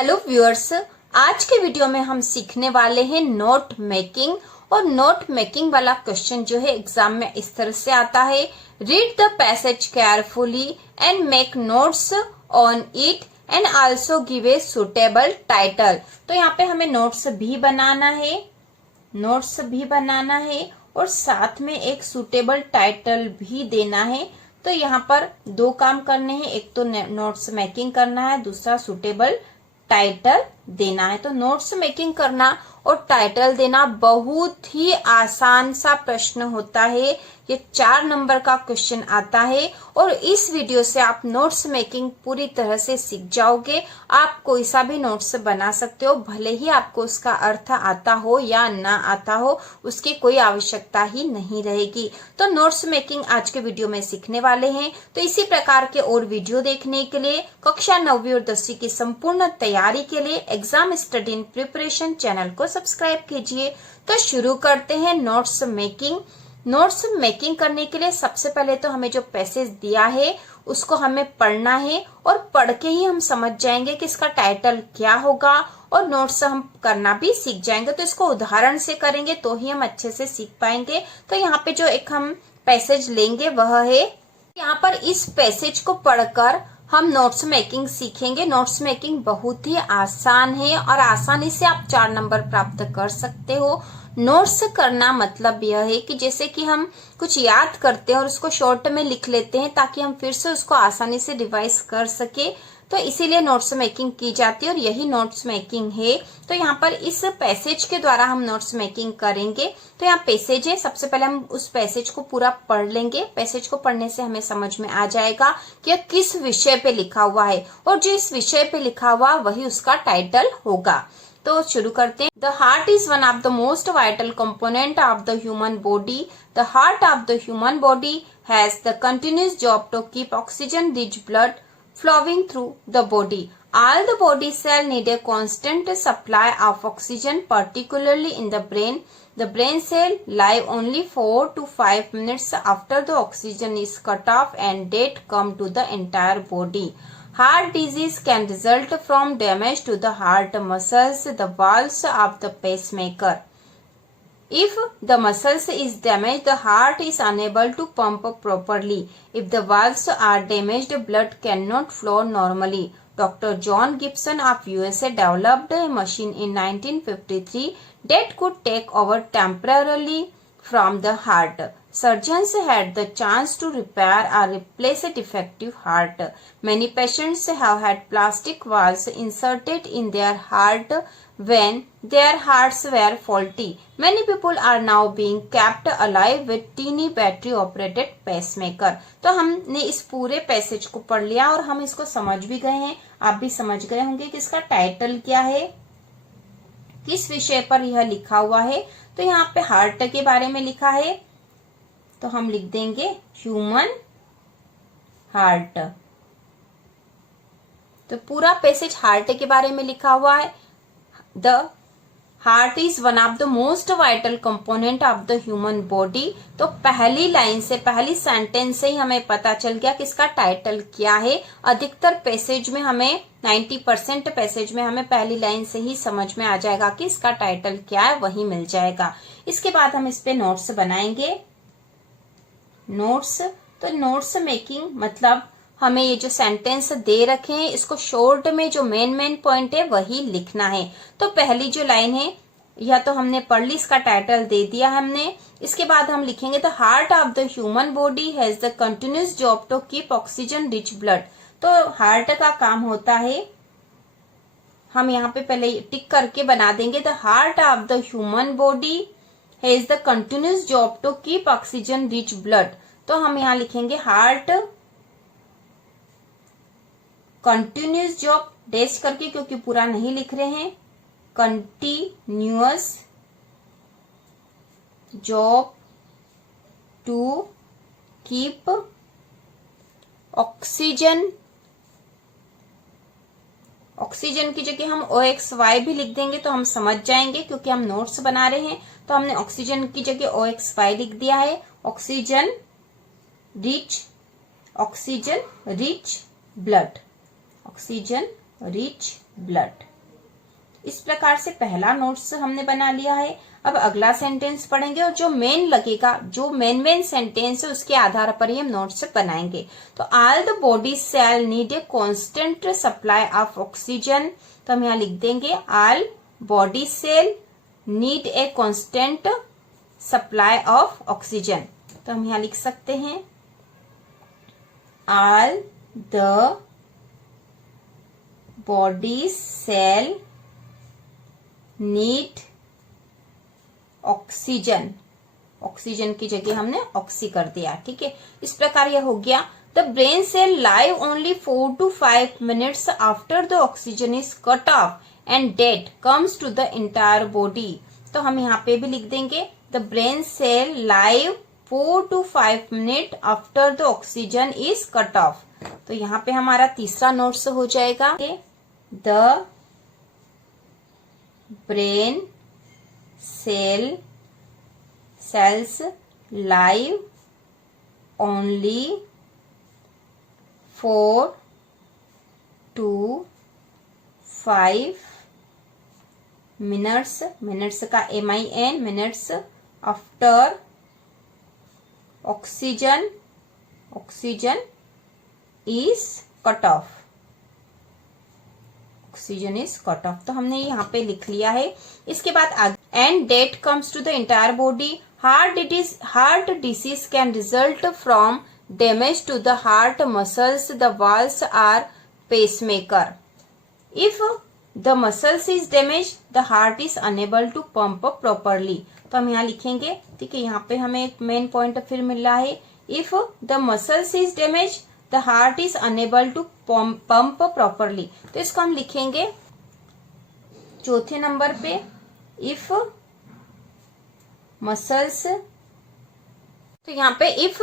Hello viewers, आज के video में हम सीखने वाले हैं नोट मेकिंग। और नोट मेकिंग वाला क्वेश्चन जो है एग्जाम में इस तरह से आता है, read the passage carefully and make notes on it and also give a suitable title. तो यहाँ पे हमें नोट्स भी बनाना है और साथ में एक सुटेबल टाइटल भी देना है। तो यहाँ पर दो काम करने हैं, एक तो नोट्स मेकिंग करना है, दूसरा सुटेबल टाइटल देना है। तो नोट्स मेकिंग करना और टाइटल देना बहुत ही आसान सा प्रश्न होता है। ये 4 नंबर का क्वेश्चन आता है और इस वीडियो से आप नोट्स मेकिंग पूरी तरह से सीख जाओगे। आप कोई सा भी नोट्स बना सकते हो, भले ही आपको उसका अर्थ आता हो या ना आता हो, उसकी कोई आवश्यकता ही नहीं रहेगी। तो नोट्स मेकिंग आज के वीडियो में सीखने वाले हैं। तो इसी प्रकार के और वीडियो देखने के लिए कक्षा 9वीं और 10वीं की संपूर्ण तैयारी के लिए exam study in preparation channel को सब्सक्राइब कीजिए। तो शुरू करते हैं नोट्स मेकिंग। नोट्स मेकिंग करने के लिए सबसे पहले तो हमें जो पैसेज दिया है उसको हमें पढ़ना है और पढ़ के ही हम समझ जाएंगे कि इसका टाइटल क्या होगा और नोट्स हम करना भी सीख जाएंगे। तो इसको उदाहरण से करेंगे तो ही हम अच्छे से सीख पाएंगे। तो यहाँ पे जो एक हम पैसेज लेंगे वह है, यहाँ पर इस पैसेज को पढ़कर हम नोट्स मेकिंग सीखेंगे। नोट्स मेकिंग बहुत ही आसान है और आसानी से आप 4 नंबर प्राप्त कर सकते हो। नोट्स करना मतलब यह है कि जैसे कि हम कुछ याद करते हैं और उसको शॉर्ट में लिख लेते हैं ताकि हम फिर से उसको आसानी से रिवाइज कर सके। तो इसीलिए नोट्स मेकिंग की जाती है और यही नोट्स मेकिंग है। तो यहाँ पर इस पैसेज के द्वारा हम नोट्स मेकिंग करेंगे। तो यहाँ पैसेज है, सबसे पहले हम उस पैसेज को पूरा पढ़ लेंगे। पैसेज को पढ़ने से हमें समझ में आ जाएगा कि यह किस विषय पे लिखा हुआ है और जो इस विषय पे लिखा हुआ वही उसका टाइटल होगा। तो शुरू करते हैं। The heart is one of the most vital component of the human body. The heart of the human body has the continuous job to keep oxygen rich blood flowing through the body. All the body cells need a constant supply of oxygen, particularly in the brain. The brain cell live only 4 to 5 minutes after the oxygen is cut off and death come to the entire body. Heart disease can result from damage to the heart muscles, the valves of the pacemaker. If the muscles is damaged, the heart is unable to pump properly. If the valves are damaged, blood cannot flow normally. Dr. John Gibson of USA developed a machine in 1953 that could take over temporarily from the heart. Surgeons had the chance to repair or replace a defective heart. Many patients have had plastic valves inserted in their heart when their hearts were faulty. Many people are now being kept alive with teeny battery operated pacemaker. तो हमने इस पूरे passage को पढ़ लिया और हम इसको समझ भी गए हैं। आप भी समझ गए होंगे कि इसका टाइटल क्या है, किस विषय पर यह लिखा हुआ है। तो यहाँ पे हार्ट के बारे में लिखा है तो हम लिख देंगे ह्यूमन हार्ट। तो पूरा पैसेज हार्ट के बारे में लिखा हुआ है। The heart is one of the most vital component of the human body. तो पहली लाइन से, पहली सेंटेंस से ही हमें पता चल गया कि इसका टाइटल क्या है। अधिकतर पैसेज में हमें 90% पैसेज में हमें पहली लाइन से ही समझ में आ जाएगा कि इसका टाइटल क्या है, वही मिल जाएगा। इसके बाद हम इस पे नोट्स बनाएंगे। नोट्स, तो नोट्स मेकिंग मतलब हमें ये जो सेंटेंस दे रखे हैं इसको शॉर्ट में जो मेन पॉइंट है वही लिखना है। तो पहली जो लाइन है या तो हमने पढ़ ली, इसका टाइटल दे दिया हमने। इसके बाद हम लिखेंगे the heart of the human body has the continuous job to keep oxygen rich blood. तो हार्ट का काम होता है, हम यहाँ पे पहले टिक करके बना देंगे the heart of the human body has the continuous job to keep oxygen rich blood. तो हम यहाँ लिखेंगे हार्ट कंटिन्यूस जॉब डैश करके, क्योंकि पूरा नहीं लिख रहे हैं, continuous job to keep oxygen. Oxygen की जगह हम OXY भी लिख देंगे तो हम समझ जाएंगे, क्योंकि हम नोट्स बना रहे हैं। तो हमने ऑक्सीजन की जगह OXY लिख दिया है। Oxygen rich blood, oxygen rich blood. इस प्रकार से पहला नोट्स हमने बना लिया है। अब अगला सेंटेंस पढ़ेंगे और जो मेन लगेगा, जो मेन सेंटेंस है उसके आधार पर ही हम नोट्स बनाएंगे। तो all the body cell need a constant supply of oxygen. तो हम यहाँ लिख देंगे all body cell need a constant supply of oxygen. तो हम यहाँ लिख सकते हैं all the body cell need oxygen. Oxygen की जगह हमने ऑक्सी कर दिया, ठीक है। इस प्रकार यह हो गया। The brain cell live only 4 to 5 minutes after the oxygen is cut off and death comes to the entire body. तो हम यहाँ पे भी लिख देंगे the brain cell live 4 to 5 minutes after the oxygen is cut off. तो यहाँ पे हमारा तीसरा नोट्स हो जाएगा the brain cells live only 4 to 5 minutes का MIN minutes after oxygen is cut of. Oxygen is cut off. तो हमने यहाँ पे लिख लिया है। इसके बाद आगे and death comes to the entire body. Heart disease can result from damage to the heart muscles, the walls are pacemaker. If the muscles is damage the heart is unable to pump properly. तो हम यहाँ लिखेंगे, ठीक है। यहाँ पे हमें एक मेन पॉइंट फिर मिल रहा है, if the muscles is damage the heart is unable to pump properly. तो इसको हम लिखेंगे चौथे नंबर पे, इफ मसल्स। तो यहाँ पे if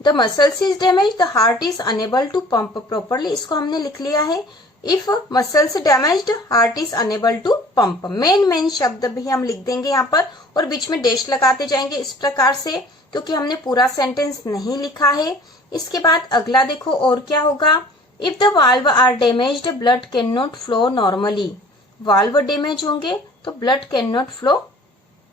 the muscles is damage the heart is unable to pump properly, इसको हमने लिख लिया है। If muscles damaged heart is unable to pump. Main शब्द भी हम लिख देंगे यहाँ पर और बीच में डैश लगाते जाएंगे इस प्रकार से, क्योंकि हमने पूरा सेंटेंस नहीं लिखा है। इसके बाद अगला देखो और क्या होगा, if the valve are damaged blood can not flow normally. Valve damage होंगे तो blood can not flow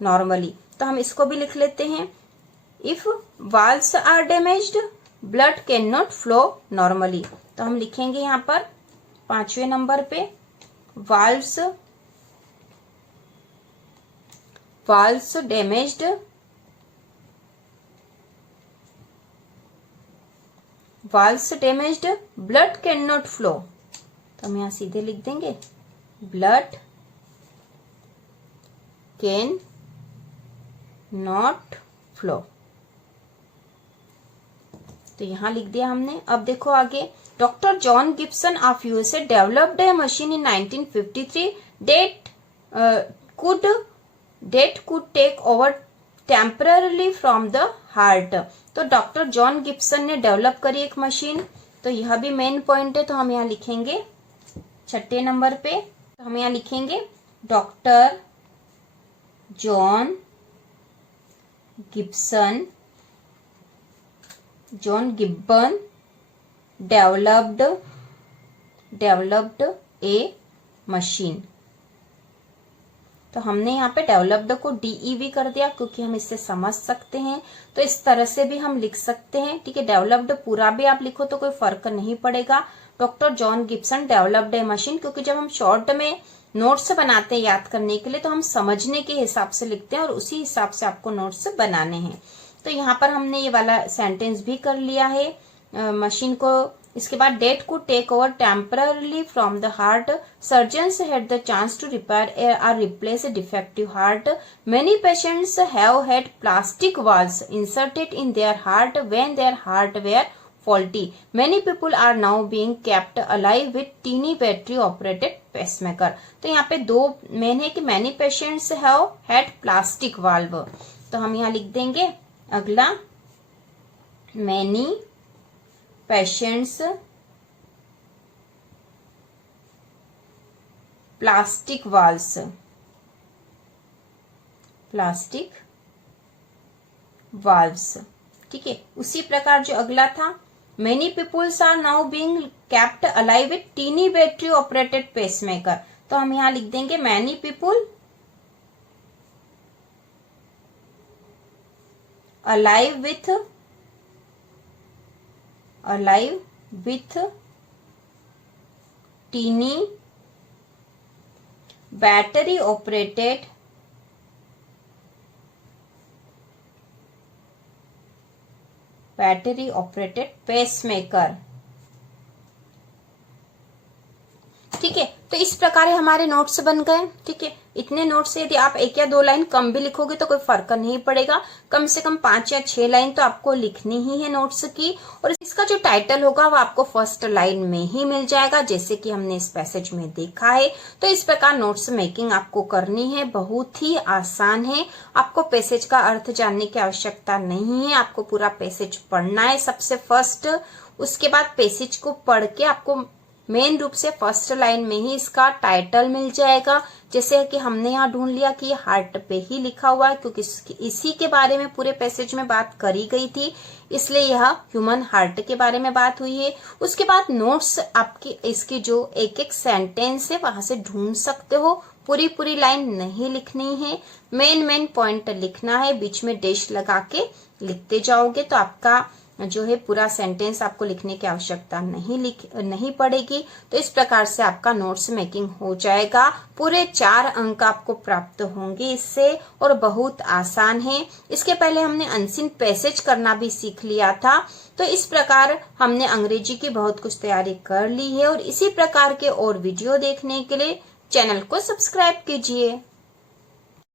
normally. तो हम इसको भी लिख लेते हैं, if valves are damaged blood can not flow normally. तो हम लिखेंगे यहाँ पर 5वें नंबर पे, valves damaged blood can not flow. तो हम यहाँ सीधे लिख देंगे ब्लड कैन नॉट फ्लो। तो यहाँ लिख दिया हमने। अब देखो आगे, doctor John Gibson of USA developed A machine in 1953 that could take over temporarily from the heart। तो डॉक्टर जॉन गिब्सन ने डेवलप करी एक मशीन। तो यह भी मेन पॉइंट है। तो हम यहाँ लिखेंगे 6ठे नंबर पे, तो हम यहाँ लिखेंगे डॉक्टर जॉन गिब्बन डेवलप्ड ए मशीन। तो हमने यहाँ पे डेवलप्ड को DEV कर दिया क्योंकि हम इससे समझ सकते हैं। तो इस तरह से भी हम लिख सकते हैं, ठीक है। डेवलप्ड पूरा भी आप लिखो तो कोई फर्क नहीं पड़ेगा। डॉक्टर जॉन गिब्सन डेवलप्ड ए मशीन, क्योंकि जब हम शॉर्ट में नोट्स बनाते हैं याद करने के लिए तो हम समझने के हिसाब से लिखते हैं और उसी हिसाब से आपको नोट्स बनाने हैं। तो यहाँ पर हमने ये वाला सेंटेंस भी कर लिया है मशीन को। इसके बाद डेट को take over temporarily from the heart, surgeons had the chance to repair or replace a defective heart. Many patients have had plastic valves inserted in their heart when their heart were faulty. Many people are now being kept alive with teeny battery operated pacemaker. तो यहाँ पे दो main है कि many patients have had plastic valve। तो हम यहाँ लिख देंगे अगला, many patients plastic valves, ठीक है। उसी प्रकार जो अगला था, many peoples are now being kept alive with teeny battery operated pacemaker। तो हम यहाँ लिख देंगे many people alive with tiny battery operated pacemaker. ठीक है, तो इस प्रकार हमारे नोट्स बन गए। ठीक है, इतने नोट्स से यदि आप 1 या 2 लाइन कम भी लिखोगे तो कोई फर्क नहीं पड़ेगा, कम से कम 5 या 6 लाइन तो आपको लिखनी ही है नोट्स की। और इसका जो टाइटल होगा वो आपको फर्स्ट लाइन में ही मिल जाएगा, जैसे कि हमने इस पैसेज में देखा है। तो इस प्रकार नोट्स मेकिंग आपको करनी है, बहुत ही आसान है। आपको पैसेज का अर्थ जानने की आवश्यकता नहीं है, आपको पूरा पैसेज पढ़ना है सबसे फर्स्ट। उसके बाद पैसेज को पढ़ के आपको मेन रूप से फर्स्ट लाइन में ही इसका टाइटल मिल जाएगा। जैसे कि हमने यहाँ ढूंढ लिया कि हार्ट पे ही लिखा हुआ है, क्योंकि इसी के बारे में पूरे पैसेज में बात करी गई थी, इसलिए यह ह्यूमन हार्ट के बारे में बात हुई है। उसके बाद नोट्स आपकी इसकी जो एक एक सेंटेंस है वहां से ढूंढ सकते हो, पूरी लाइन नहीं लिखनी है, मेन पॉइंट लिखना है, बीच में डैश लगा के लिखते जाओगे तो आपका जो है पूरा सेंटेंस आपको लिखने की आवश्यकता नहीं पड़ेगी। तो इस प्रकार से आपका नोट्स मेकिंग हो जाएगा। पूरे 4 अंक आपको प्राप्त होंगे इससे, और बहुत आसान है। इसके पहले हमने अनसीन पैसेज करना भी सीख लिया था। तो इस प्रकार हमने अंग्रेजी की बहुत कुछ तैयारी कर ली है, और इसी प्रकार के और वीडियो देखने के लिए चैनल को सब्सक्राइब कीजिए।